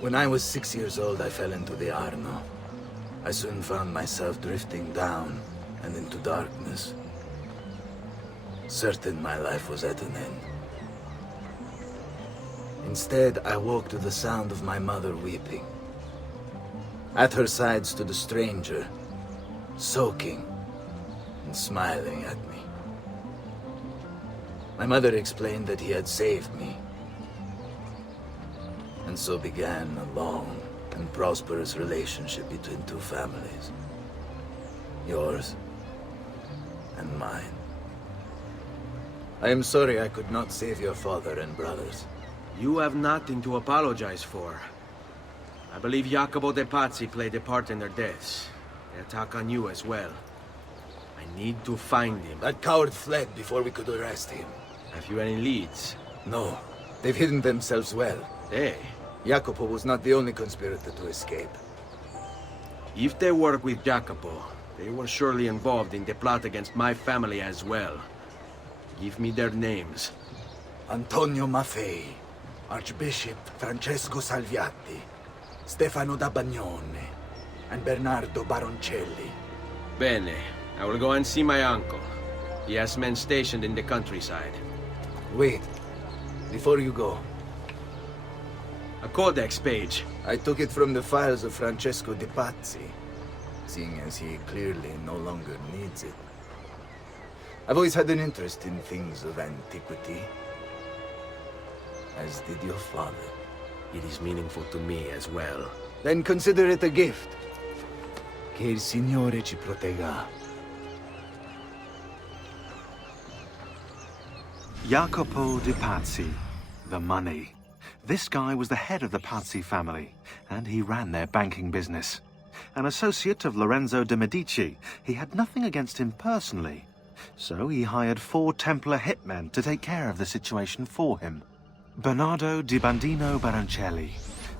When I was 6 years old, I fell into the Arno. I soon found myself drifting down and into darkness. Certain my life was at an end. Instead, I woke to the sound of my mother weeping. At her side stood a stranger, soaking and smiling at me. My mother explained that he had saved me. And so began a long and prosperous relationship between two families. Yours and mine. I am sorry I could not save your father and brothers. You have nothing to apologize for. I believe Jacopo de Pazzi played a part in their deaths. They attack on you as well. I need to find him. That coward fled before we could arrest him. Have you any leads? No. They've hidden themselves well. They? Jacopo was not the only conspirator to escape. If they work with Jacopo, they were surely involved in the plot against my family as well. Give me their names. Antonio Maffei, Archbishop Francesco Salviati, Stefano da Bagnone, and Bernardo Baroncelli. Bene. I will go and see my uncle. He has men stationed in the countryside. Wait. Before you go. A codex page. I took it from the files of Francesco de Pazzi, seeing as he clearly no longer needs it. I've always had an interest in things of antiquity, as did your father. It is meaningful to me as well. Then consider it a gift. Che il Signore ci protegga. Jacopo de Pazzi, the money. This guy was the head of the Pazzi family, and he ran their banking business. An associate of Lorenzo de' Medici, he had nothing against him personally. So he hired 4 Templar hitmen to take care of the situation for him. Bernardo di Bandino Baroncelli.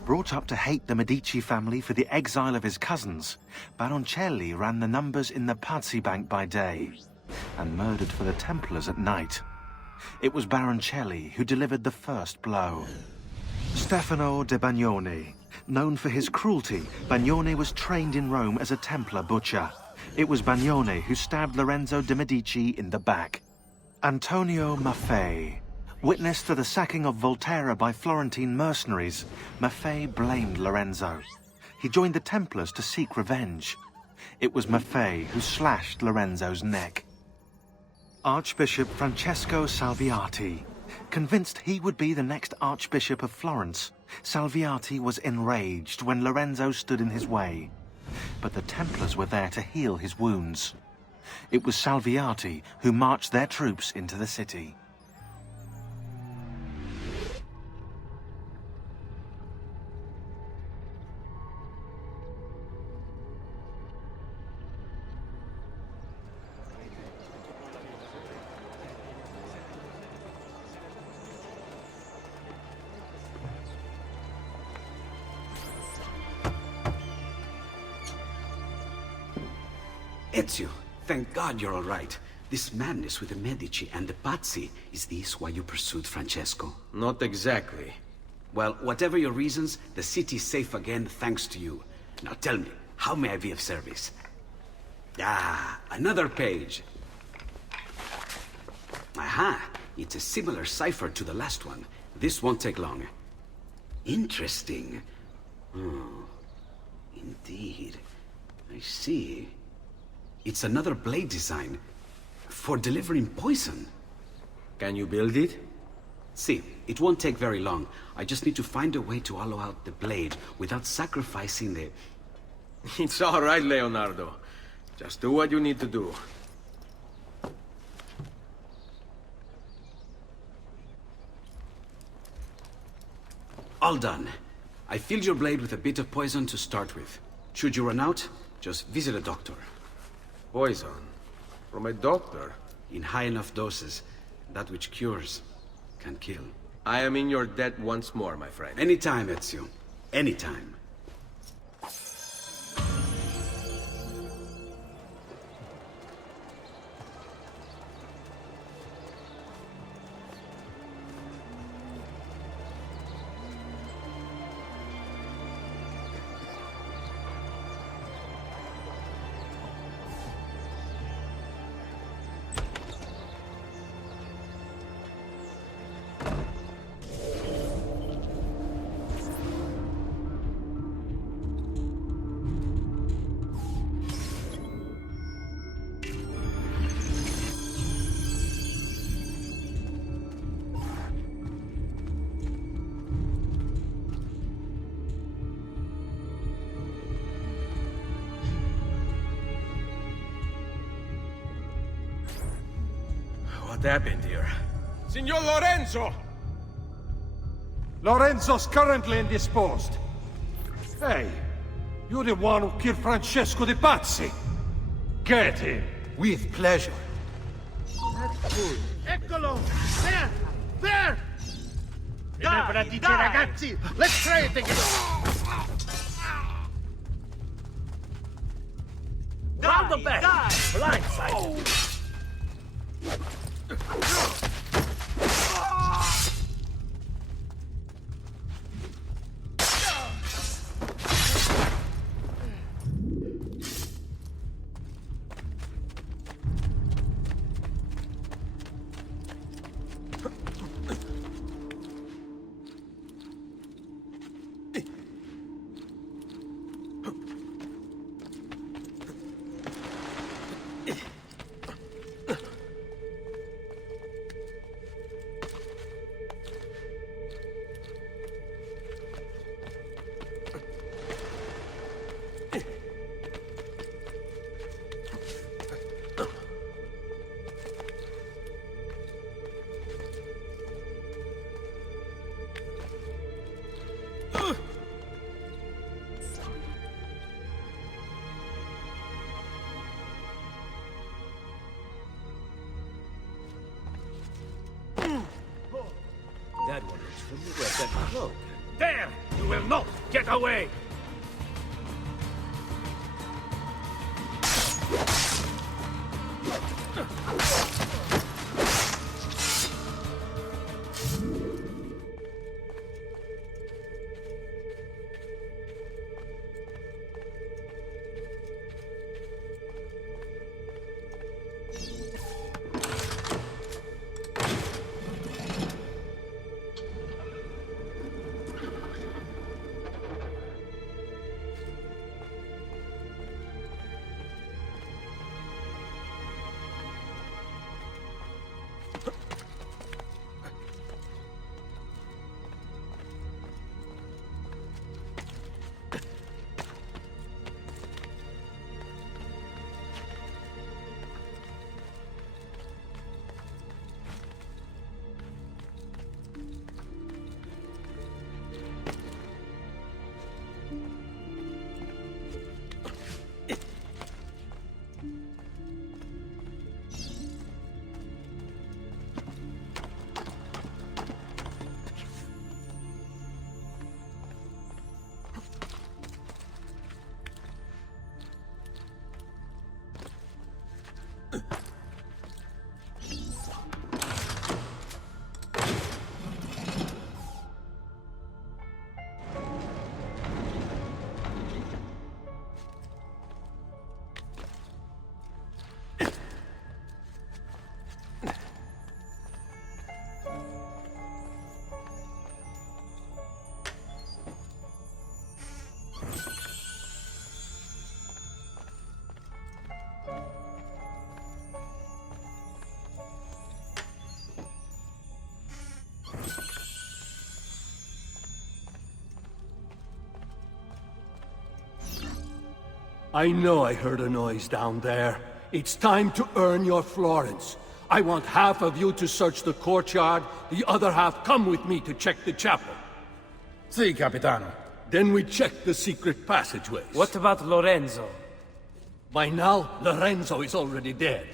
Brought up to hate the Medici family for the exile of his cousins, Baroncelli ran the numbers in the Pazzi bank by day, and murdered for the Templars at night. It was Baroncelli who delivered the first blow. Stefano de Bagnone. Known for his cruelty, Bagnone was trained in Rome as a Templar butcher. It was Bagnone who stabbed Lorenzo de' Medici in the back. Antonio Maffei. Witness to the sacking of Volterra by Florentine mercenaries, Maffei blamed Lorenzo. He joined the Templars to seek revenge. It was Maffei who slashed Lorenzo's neck. Archbishop Francesco Salviati. Convinced he would be the next Archbishop of Florence, Salviati was enraged when Lorenzo stood in his way. But the Templars were there to heal his wounds. It was Salviati who marched their troops into the city. Ezio, thank God you're all right. This madness with the Medici and the Pazzi, is this why you pursued Francesco? Not exactly. Well, whatever your reasons, the city's safe again thanks to you. Now tell me, how may I be of service? Ah, another page. Aha, it's a similar cipher to the last one. This won't take long. Interesting. Oh, indeed. I see. It's another blade design for delivering poison. Can you build it? See, it won't take very long. I just need to find a way to hollow out the blade without sacrificing the... It's all right, Leonardo. Just do what you need to do. All done. I filled your blade with a bit of poison to start with. Should you run out, just visit a doctor. Poison? From a doctor? In high enough doses, that which cures can kill. I am in your debt once more, my friend. Anytime, Ezio. Anytime. What happened here? Signor Lorenzo! Lorenzo's currently indisposed. Hey, you're the one who killed Francesco de Pazzi. Get him. With pleasure. Eccolo! There! There! Dai, ragazzi! Let's try it again! Round the back! Blindside! That one looks familiar, that cloak. There! You will not get away! I know I heard a noise down there. It's time to earn your florins. I want half of you to search the courtyard, the other half come with me to check the chapel. Sì, capitano. Then we check the secret passageways. What about Lorenzo? By now, Lorenzo is already dead.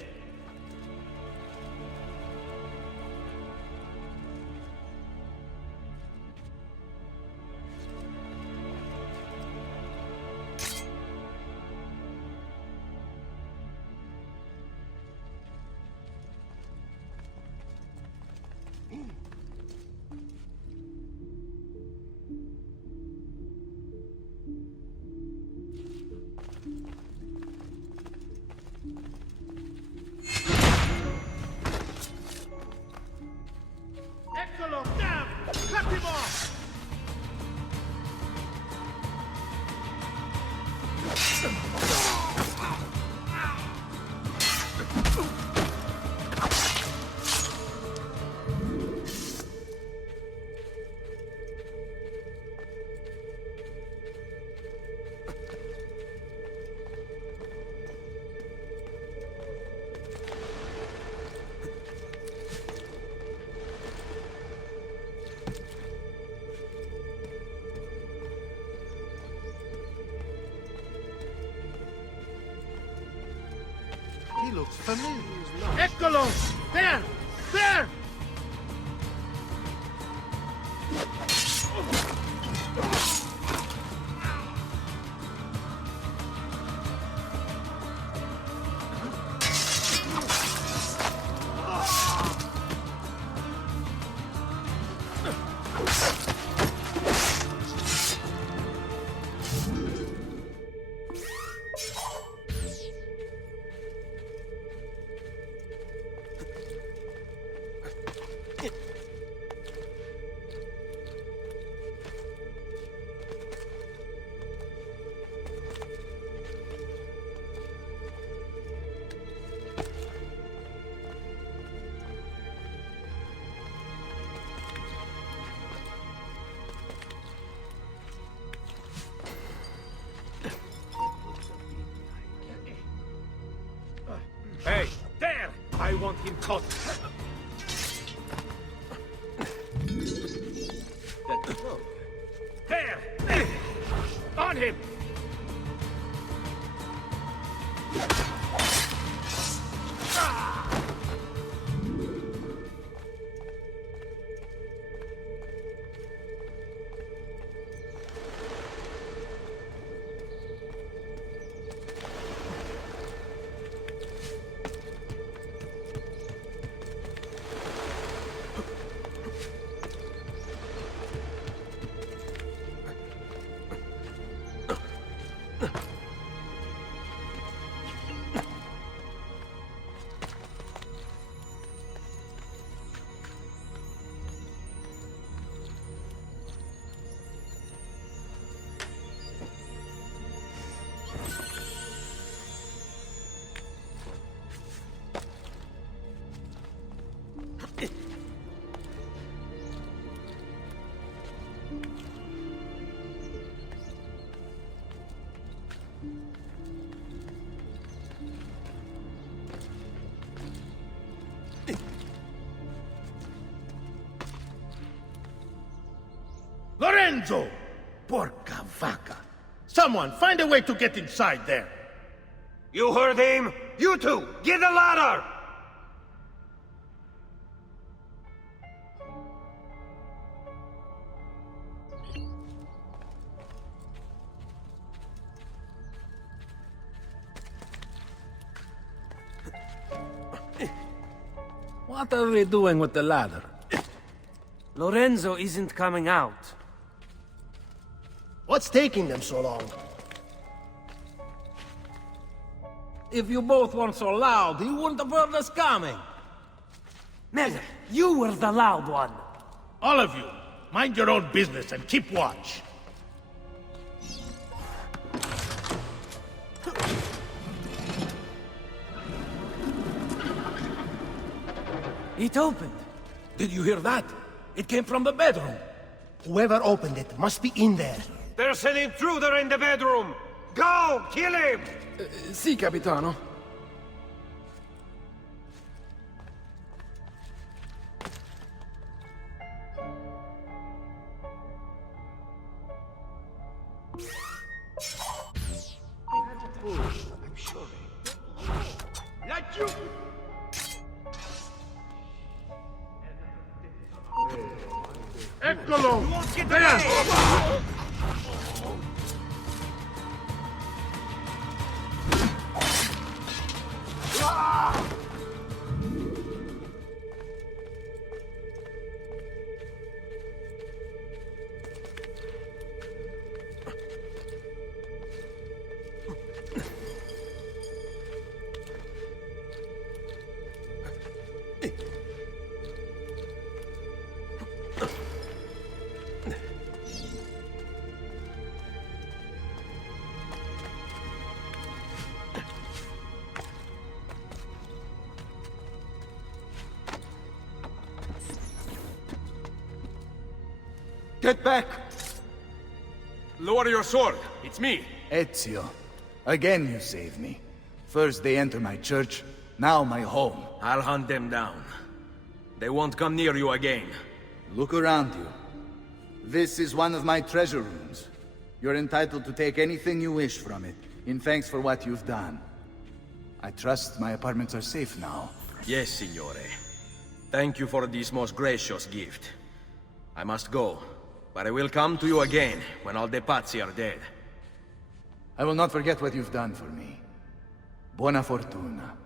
looks familiar. Eccolo! There! There! Hey, there! I want him caught. There! On him! Lorenzo! Porca vaca! Someone, find a way to get inside there! You heard him? You two, get the ladder! What are they doing with the ladder? Lorenzo isn't coming out. What's taking them so long? If you both weren't so loud, he wouldn't have heard us coming. Ned, you were the loud one. All of you, mind your own business and keep watch. It opened. Did you hear that? It came from the bedroom. Whoever opened it must be in there. There's an intruder in the bedroom. Go, kill him! Sì, capitano. Eccolo! There! Get back! Lower your sword. It's me. Ezio, again you saved me. First they enter my church, now my home. I'll hunt them down. They won't come near you again. Look around you. This is one of my treasure rooms. You're entitled to take anything you wish from it, in thanks for what you've done. I trust my apartments are safe now. Yes, signore. Thank you for this most gracious gift. I must go, but I will come to you again when all the pazzi are dead. I will not forget what you've done for me. Buona fortuna.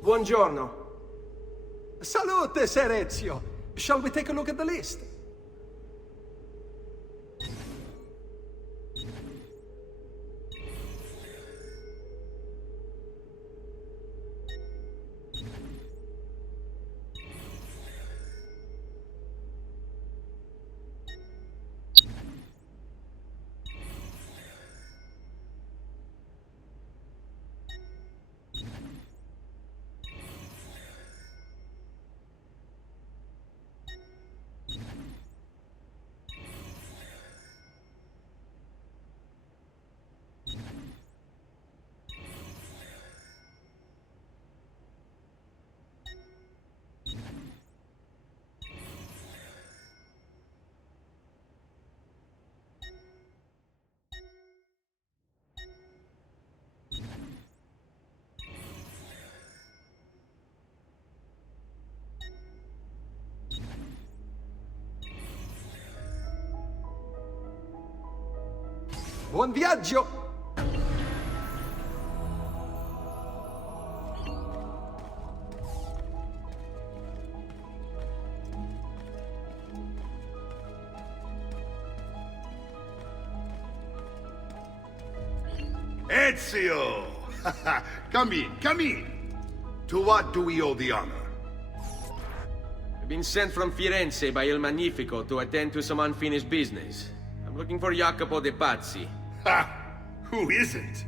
Buongiorno. Salute, Ser Ezio. Shall we take a look at the list? Buon viaggio! Ezio! Come in, come in! To what do we owe the honor? I've been sent from Firenze by Il Magnifico to attend to some unfinished business. I'm looking for Jacopo de Pazzi. Ha! Who isn't?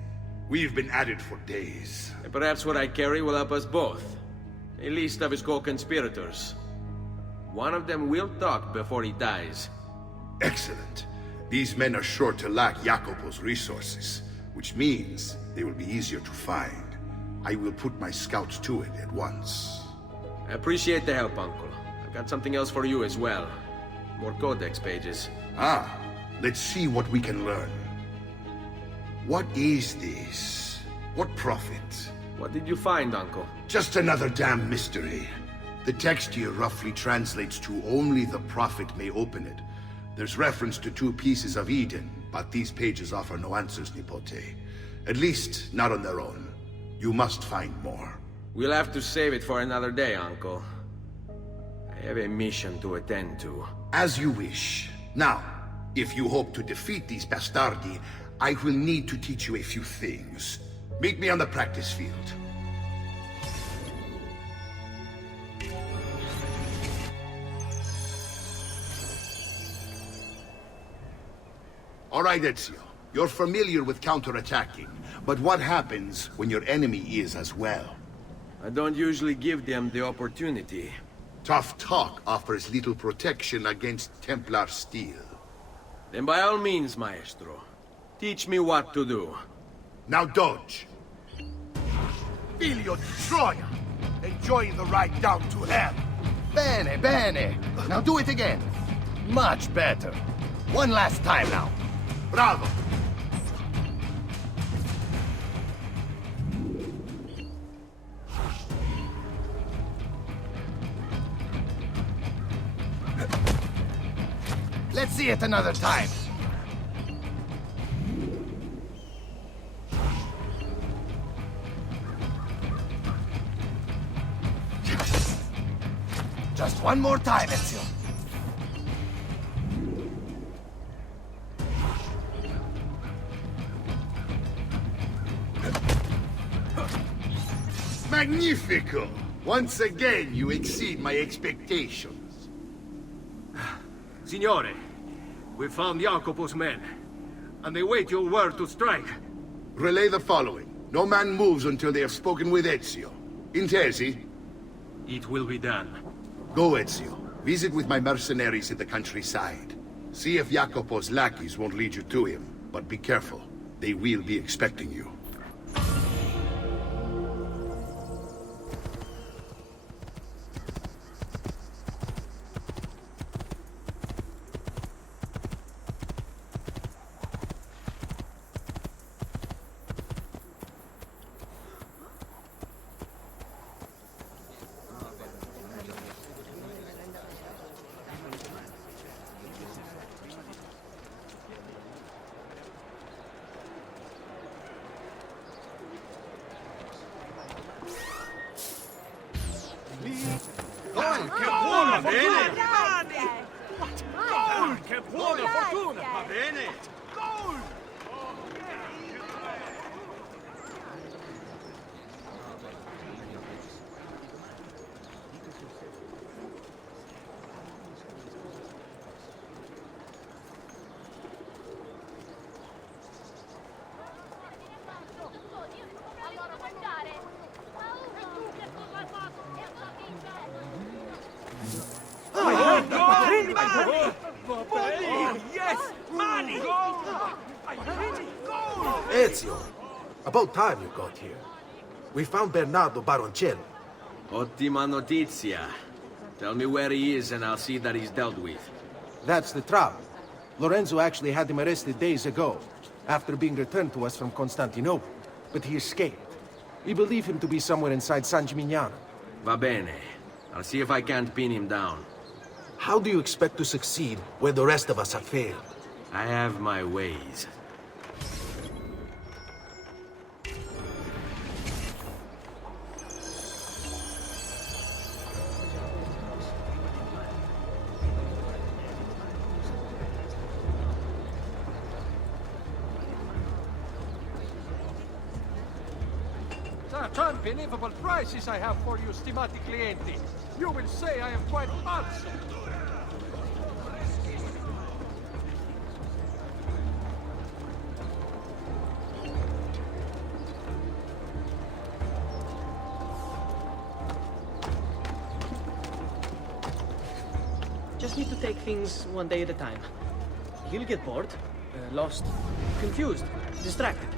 We've been at it for days. And perhaps what I carry will help us both. A list of his co-conspirators. One of them will talk before he dies. Excellent. These men are sure to lack Jacopo's resources. which means they will be easier to find. I will put my scouts to it at once. I appreciate the help, Uncle. I've got something else for you as well. More codex pages. Ah, let's see what we can learn. What is this? What prophet? What did you find, Uncle? Just another damn mystery. The text here roughly translates to only the prophet may open it. There's reference to 2 pieces of Eden, but these pages offer no answers, Nipote. At least, not on their own. You must find more. We'll have to save it for another day, Uncle. I have a mission to attend to. As you wish. Now, if you hope to defeat these bastardi, I will need to teach you a few things. Meet me on the practice field. All right, Ezio. You're familiar with counterattacking, but what happens when your enemy is as well? I don't usually give them the opportunity. Tough talk offers little protection against Templar steel. Then by all means, Maestro. Teach me what to do. Now dodge. Figlio di Troia! Enjoying the ride down to hell! Bene, bene! Now do it again. Much better. One last time now. Bravo! Let's see it another time. Just one more time, Ezio. Magnifico! Once again, you exceed my expectations. Signore, we found Jacopo's men, and they wait your word to strike. Relay the following. No man moves until they have spoken with Ezio. Intesi? It will be done. Go, Ezio. Visit with my mercenaries in the countryside. See if Jacopo's lackeys won't lead you to him. But be careful. They will be expecting you. Ezio, about time you got here. We found Bernardo Baroncello. Ottima notizia. Tell me where he is and I'll see that he's dealt with. That's the trouble. Lorenzo actually had him arrested days ago, after being returned to us from Constantinople. But he escaped. We believe him to be somewhere inside San Gimignano. Va bene. I'll see if I can't pin him down. How do you expect to succeed where the rest of us have failed? I have my ways. Such unbelievable prices I have for you, stimati clienti. You will say I am quite false. Just need to take things one day at a time. He'll get bored, lost, confused, distracted.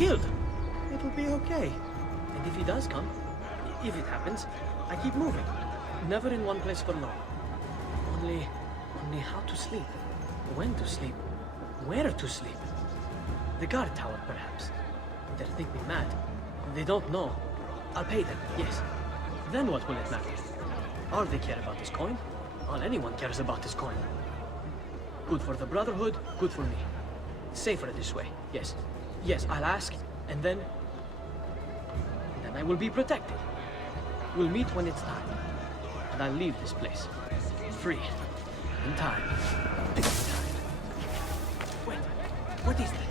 killed. It will be okay. And if he does come, if it happens, I keep moving. Never in one place for long. Only how to sleep, when to sleep, where to sleep. The guard tower, perhaps. They'll think me mad. They don't know. I'll pay them, yes. Then what will it matter? All they care about is coin. All anyone cares about is coin. Good for the Brotherhood, good for me. Safer this way, yes. Yes, I'll ask, and then I will be protected. We'll meet when it's time. And I'll leave this place. Free. In time. Big time. Wait, what is that?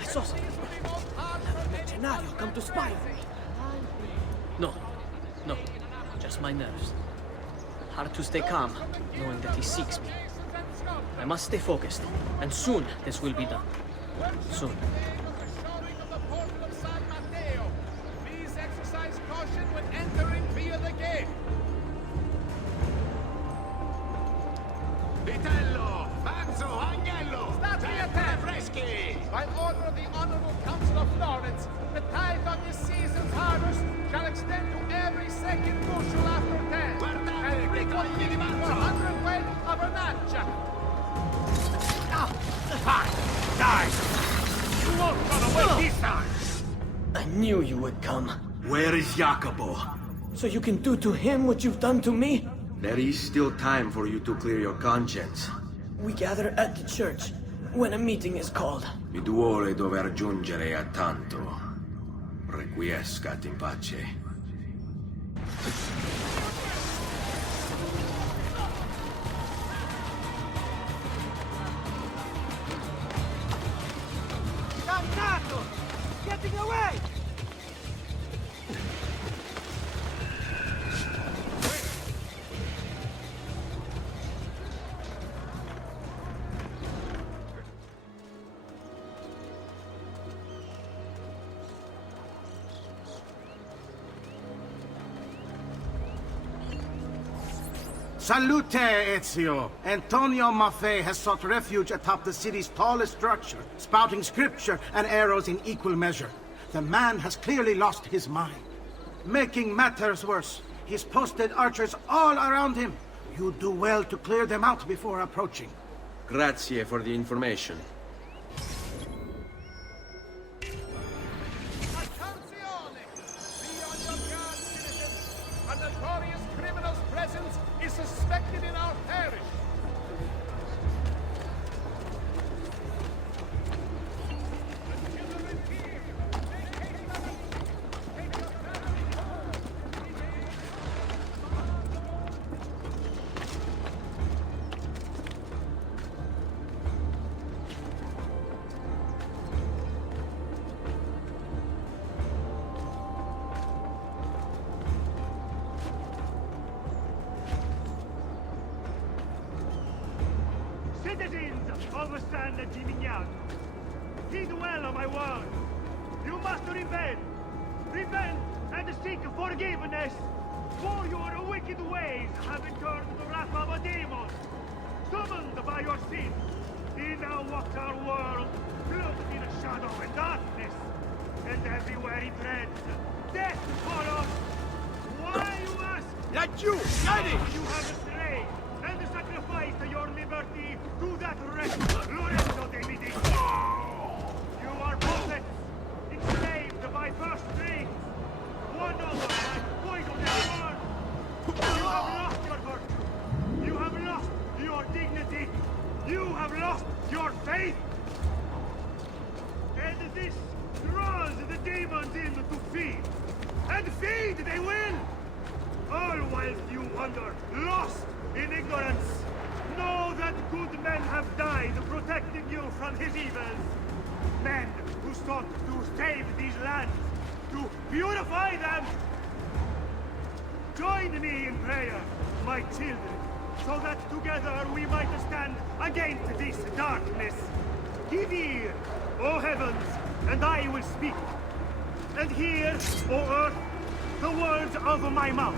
I saw something. Another mercenario come to spy on me. No. Just my nerves. Hard to stay calm, knowing that he seeks me. I must stay focused, and soon this will be done. Soon. Please exercise caution when entering via the gate. Vitello, Manzo, Agnello, State freschi. By order of the Honorable Council of Florence, the tithe of this season's harvest shall extend to every second bushel after 10. And ricogli di manzo, 100 weight of vernaccia. Fine, die! You won't run away this time! I knew you would come. Where is Jacopo? So you can do to him what you've done to me? There is still time for you to clear your conscience. We gather at the church when a meeting is called. Mi duole dover giungere a tanto. Requiescat in pace. Dannato! Getting away! Salute, Ezio! Antonio Maffei has sought refuge atop the city's tallest structure, spouting scripture and arrows in equal measure. The man has clearly lost his mind. Making matters worse, he's posted archers all around him. You do well to clear them out before approaching. Grazie for the information. A notorious criminal's presence is suspected in our parish. Citizens of San Gimignano, heed well of my word. You must repent. Repent and seek forgiveness, for your wicked ways have incurred the wrath of a demon. Summoned by your sin, he now walks our world, cloaked in shadow and darkness. And everywhere he treads, death follows. Why, you ask? Laggiù, vieni! You have strayed and sacrificed your liberty to that wretch, Lorenzo de' Medici. You are prophets, enslaved by purse strings. One over has poisoned their word. You have lost your virtue. You have lost your dignity. You have lost your faith. And this draws the demons in to feed. And feed they will! All whilst you wander, lost in ignorance. Know that good men have died protecting you from his evils. Men who sought to save these lands, to purify them. Join me in prayer, my children, so that together we might stand against this darkness. Give ear, O heavens, and I will speak. And hear, O earth, the words of my mouth.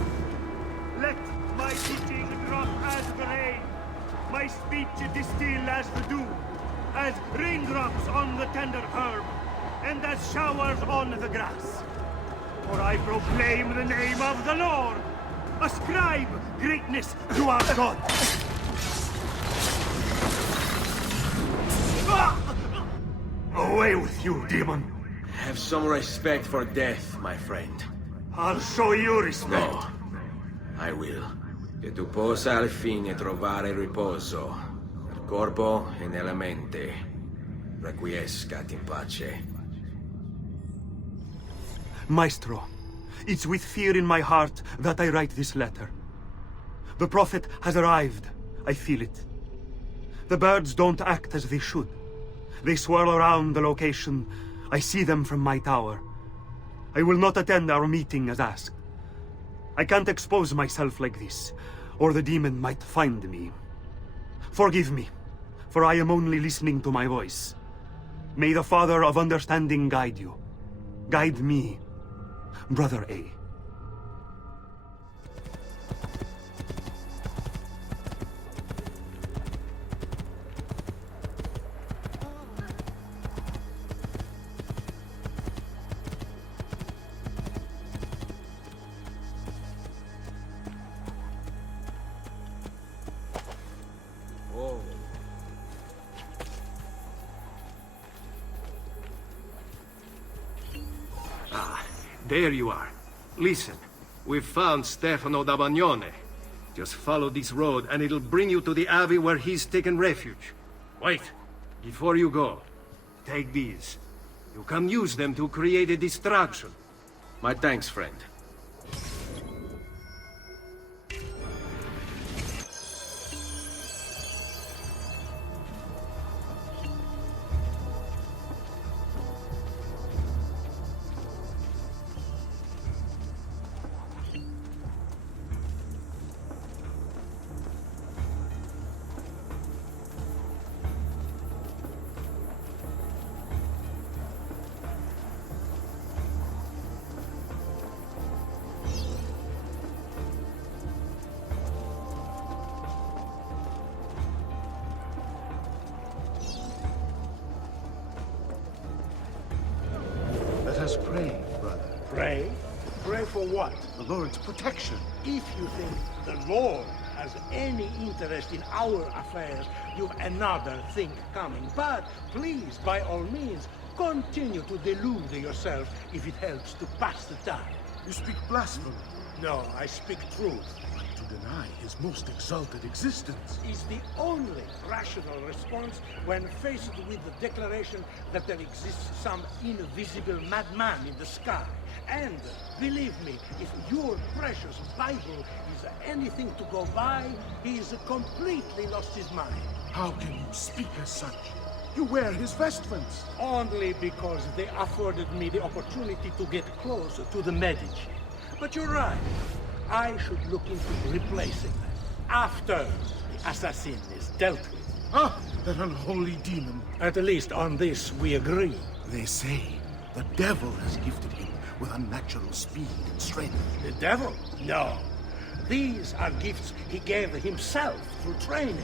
Let my teaching drop as the rain, my speech distill as the dew, as raindrops on the tender herb. and as showers on the grass. For I proclaim the name of the Lord. Ascribe greatness to our God. Away with you, demon. Have some respect for death, my friend. I'll show you respect. No, I will. Che tu possa al fine trovare riposo nel corpo e nella mente. Requiescat in pace. Maestro, it's with fear in my heart that I write this letter. The prophet has arrived. I feel it. The birds don't act as they should. They swirl around the location. I see them from my tower. I will not attend our meeting as asked. I can't expose myself like this, or the demon might find me. Forgive me, for I am only listening to my voice. May the Father of Understanding guide you. Guide me, Brother A. There you are. Listen, we've found Stefano da Bagnone. Just follow this road and it'll bring you to the abbey where he's taken refuge. Wait, before you go, take these. You can use them to create a distraction. My thanks, friend. Let us pray, brother. Pray? Pray for what? The Lord's protection. If you think the Lord has any interest in our affairs, you've another thing coming. But please, by all means, continue to delude yourself if it helps to pass the time. You speak blasphemy. No, I speak truth. To deny his most exalted existence is the only rational response when faced with the declaration that there exists some invisible madman in the sky. And, believe me, if your precious Bible is anything to go by, he's completely lost his mind. How can you speak as such? You wear his vestments. Only because they afforded me the opportunity to get close to the Medici. But you're right. I should look into replacing them after the assassin is dealt with. Ah, that unholy demon. At least on this we agree. They say the devil has gifted him with unnatural speed and strength. The devil? No. These are gifts he gave himself through training.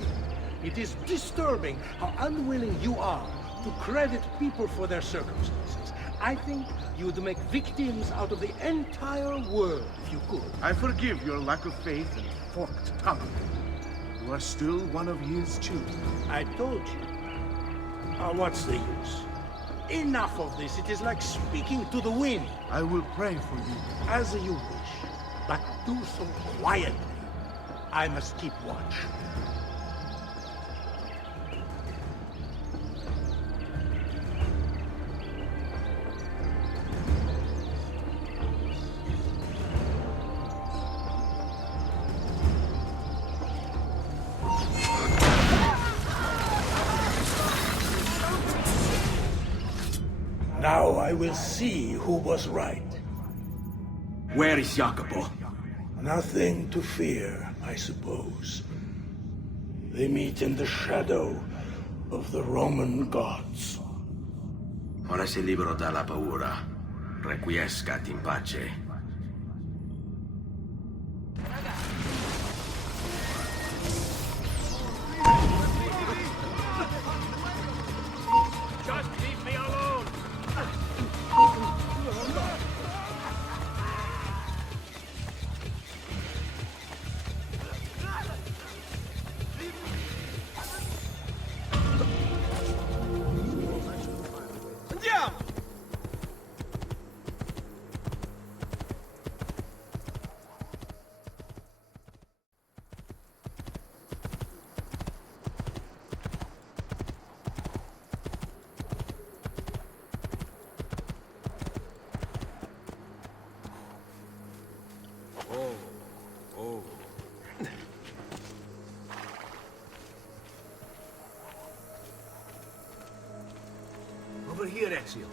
It is disturbing how unwilling you are to credit people for their circumstances. I think you'd make victims out of the entire world if you could. I forgive your lack of faith and forked tongue. You are still one of his children. I told you. What's the use? Enough of this. It is like speaking to the wind. I will pray for you. As you wish. But do so quietly. I must keep watch. Now I will see who was right. Where is Jacopo? Nothing to fear, I suppose. They meet in the shadow of the Roman gods. Ora sei libero dalla paura. Requiescat in pace. Just leave me alone! here, Ezio.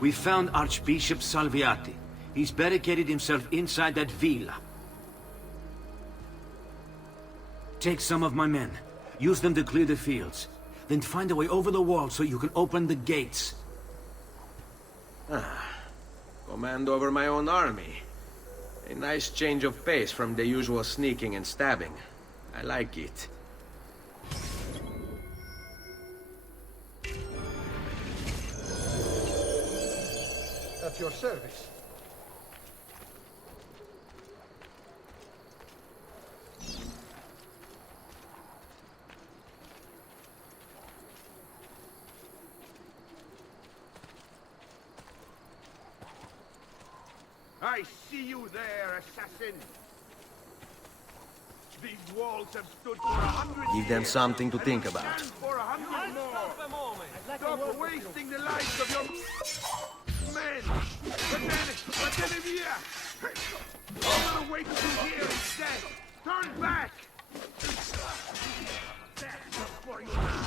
We found Archbishop Salviati. He's barricaded himself inside that villa. Take some of my men. Use them to clear the fields. Then find a way over the wall so you can open the gates. Command over my own army. A nice change of pace from the usual sneaking and stabbing. I like it. At your service. I see you there, assassin. These walls have stood for 100 Give them years. something to think about. Stand for 100 more. Stop wasting the lives of your men. But then if you... I'm gonna wait through here instead. Turn back. That's for you now.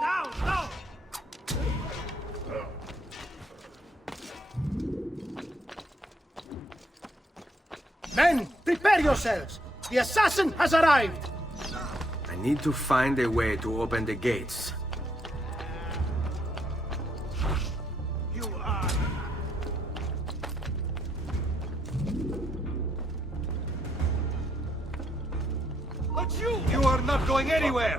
Now! Men, prepare yourselves! The assassin has arrived! I need to find a way to open the gates. You are... But you are not going anywhere!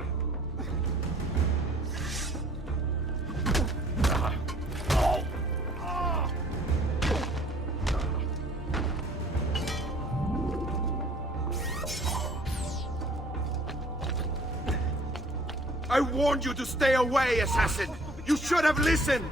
I warned you to stay away, assassin! You should have listened!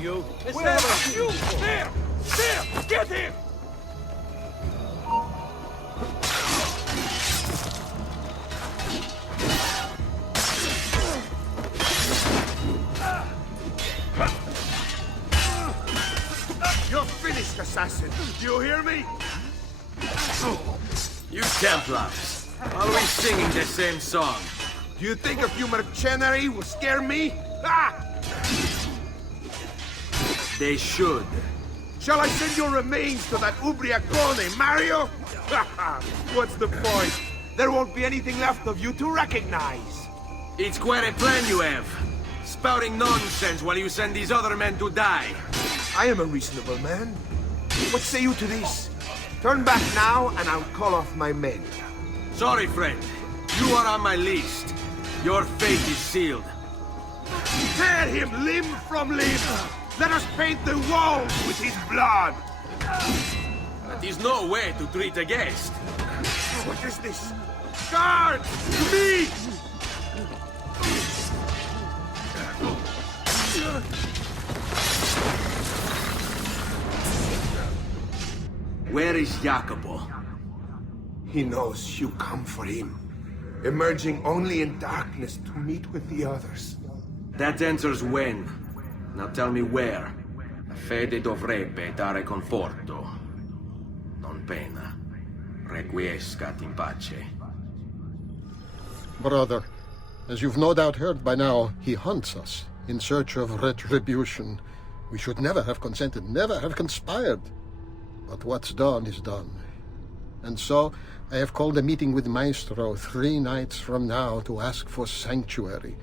You! Where are you? There! Get him! You're finished, assassin! Do you hear me? You Templars, always singing the same song. Do you think a few mercenary will scare me? Ah! They should. Shall I send your remains to that Ubriacone, Mario? What's the point? There won't be anything left of you to recognize. It's quite a plan you have. Spouting nonsense while you send these other men to die. I am a reasonable man. What say you to this? Turn back now and I'll call off my men. Sorry, friend. You are on my list. Your fate is sealed. Tear him limb from limb! Let us paint the walls with his blood! That is no way to treat a guest. What is this? Guards! To me! Where is Jacopo? He knows you come for him, emerging only in darkness to meet with the others. That answers when. Now tell me where. La fede dovrebbe dare conforto, non pena. Requiescat in pace. Brother, as you've no doubt heard by now, he hunts us in search of retribution. We should never have consented, never have conspired. But what's done is done. And so, I have called a meeting with Maestro 3 nights from now to ask for sanctuary,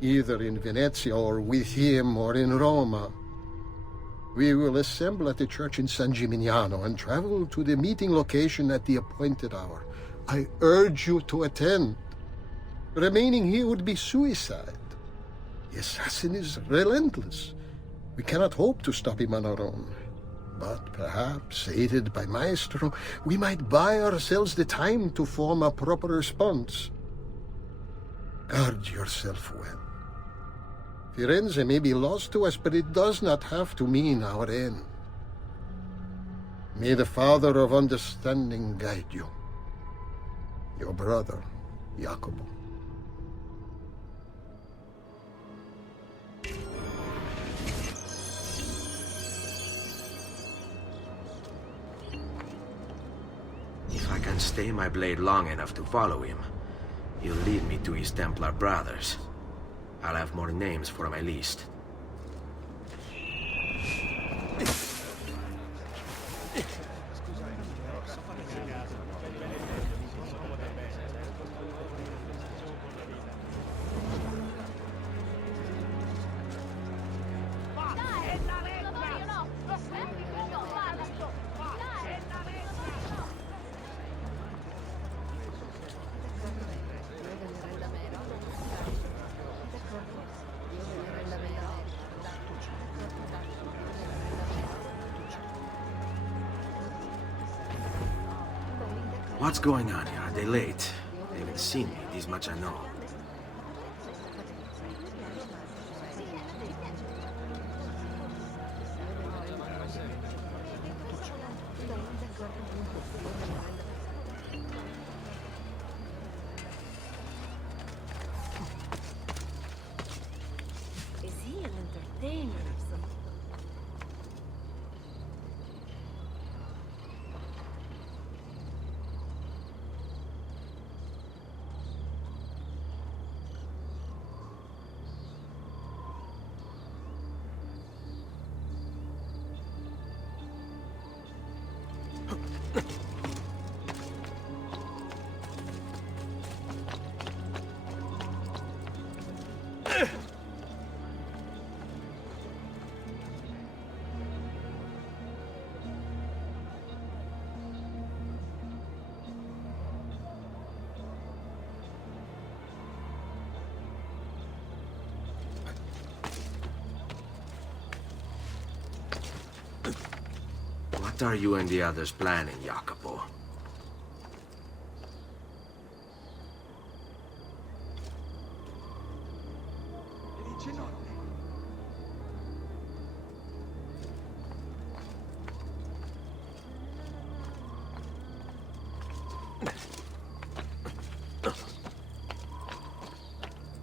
either in Venezia or with him or in Roma. We will assemble at the church in San Gimignano and travel to the meeting location at the appointed hour. I urge you to attend. Remaining here would be suicide. The assassin is relentless. We cannot hope to stop him on our own. But perhaps, aided by Maestro, we might buy ourselves the time to form a proper response. Guard yourself well. Firenze may be lost to us, but it does not have to mean our end. May the Father of Understanding guide you. Your brother, Jacopo. If I can stay my blade long enough to follow him, he'll lead me to his Templar brothers. I'll have more names for my list. What's going on here? Are they late? They haven't seen me, this much I know. Is he an entertainer or something? What are you and the others planning, Jacopo?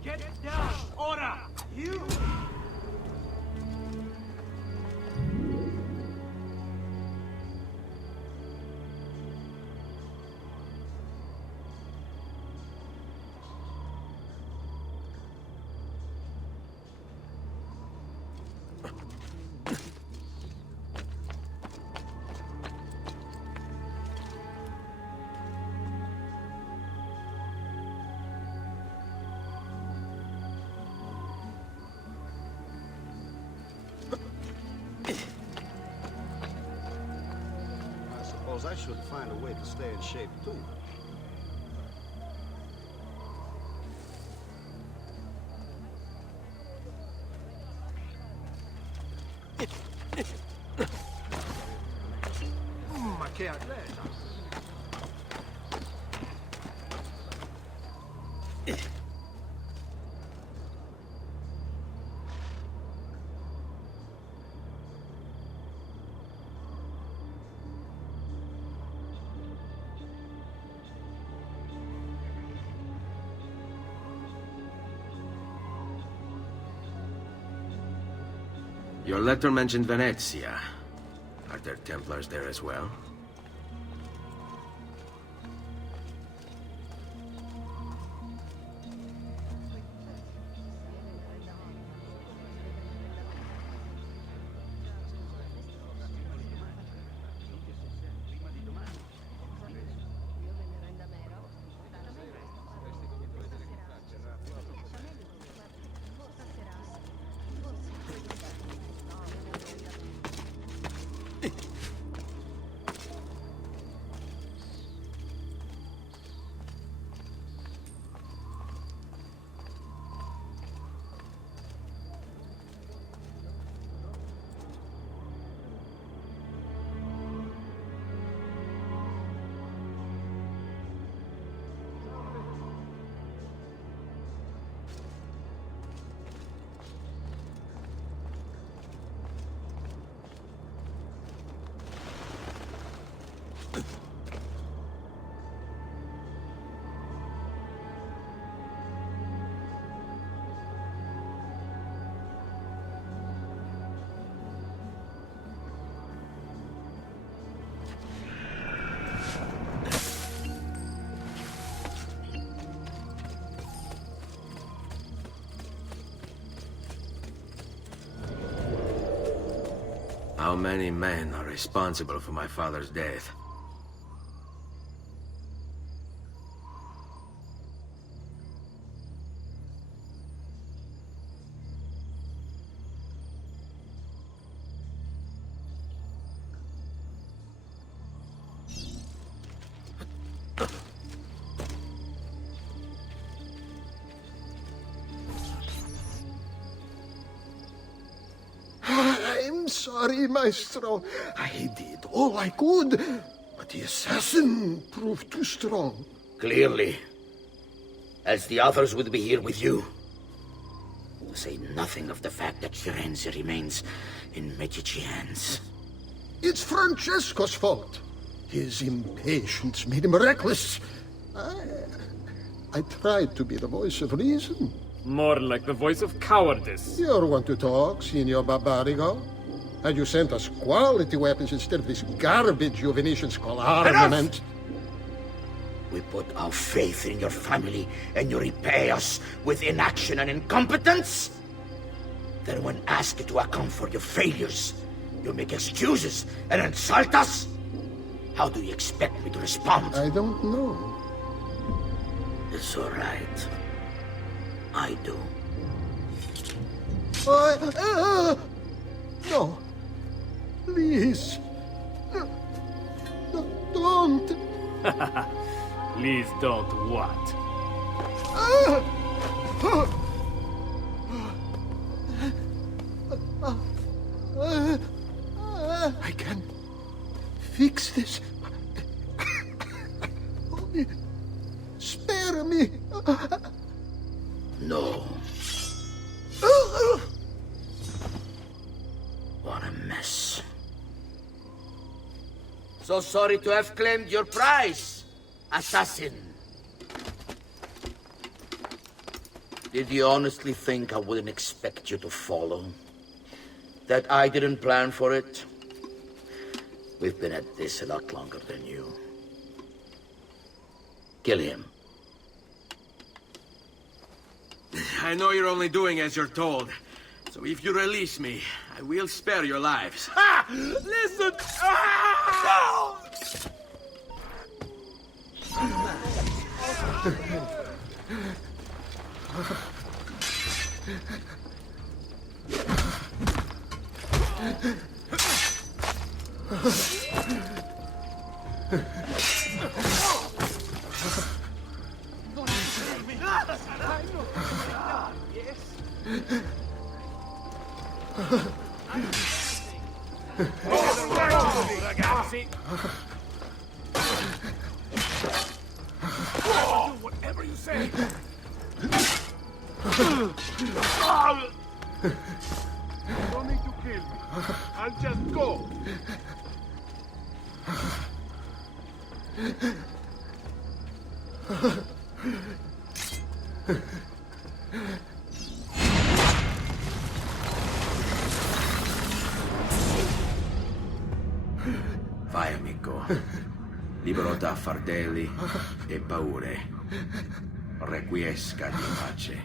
Get down! Ora! You! I should find a way to stay in shape, too. Ma che atleta! Your letter mentioned Venezia. Are there Templars there as well? How many men are responsible for my father's death? I'm sorry, Maestro. I did all I could, but the assassin proved too strong. Clearly. Else the others would be here with you. To say nothing of the fact that Firenze remains in Medici hands. It's Francesco's fault. His impatience made him reckless. I tried to be the voice of reason. More like the voice of cowardice. You're one to talk, Signor Barbarigo. And you sent us quality weapons instead of this garbage you Venetians call armament. We put our faith in your family, and you repay us with inaction and incompetence? Then when asked to account for your failures, you make excuses and insult us? How do you expect me to respond? I don't know. It's all right. I do. No. Please. Don't. Please don't what? I can fix this. Only spare me. No. What a mess. So sorry to have claimed your prize, assassin. Did you honestly think I wouldn't expect you to follow? That I didn't plan for it? We've been at this a lot longer than you. Kill him. I know you're only doing as you're told. So if you release me, I will spare your lives. Ah! Listen! Ah! Ragazzi! I'll do whatever you say. No need to kill me. I'll just go. Vai, amico. Libero da fardelli e paure. Requiesca di pace.